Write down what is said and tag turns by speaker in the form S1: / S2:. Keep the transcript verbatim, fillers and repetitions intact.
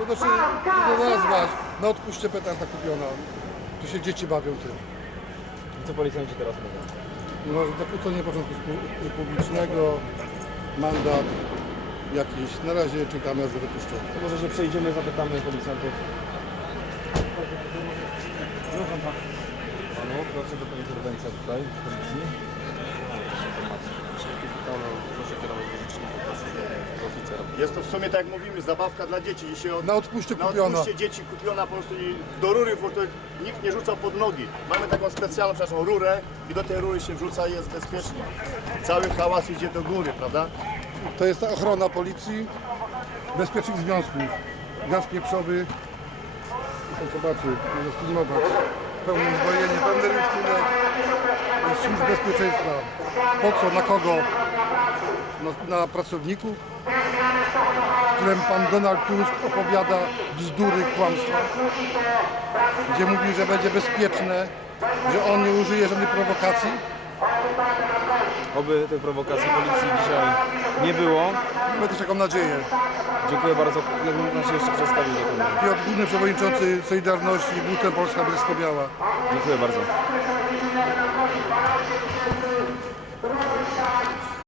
S1: to się trudno nazwać. Na odpuście petarda kupiona. Tu się dzieci bawią tym.
S2: I co policjanci teraz mówią?
S1: No, zakłócenie porządku spu- publicznego, mandat jakiś. Na razie czekamy, aż go wypuszczą.
S2: To może się przejdziemy, zapytamy policjantów. Panu, proszę, to interwencja tutaj w policji. Proszę kierować do rzecznika, proszę do oficera.
S3: Jest to w sumie, tak jak mówimy, zabawka dla dzieci. Dzisiaj od,
S1: Na odpuście
S3: na
S1: kupiona.
S3: odpuście dzieci kupiona po prostu i do rury, bo to nikt nie rzuca pod nogi. Mamy taką specjalną, przepraszam, rurę i do tej rury się wrzuca i jest bezpiecznie. Cały hałas idzie do góry, prawda?
S1: To jest ta ochrona policji, bezpiecznych związków, gaz pieprzowy. Proszę zobaczyć, może filmować. Pełne uzbrojenie, pełny rysunek, służb bezpieczeństwa. Po co, na kogo? Na, na pracowników, którym pan Donald Tusk opowiada bzdury, kłamstwa, gdzie mówi, że będzie bezpieczne, że on nie użyje żadnej prowokacji.
S2: Oby tej prowokacji policji dzisiaj nie było.
S1: Mamy też taką nadzieję.
S2: Dziękuję bardzo. Jak można się jeszcze przedstawić do tego?
S1: Piotr Górny, przewodniczący Solidarności, Butem Polska Bielsko-Biała.
S2: Dziękuję bardzo.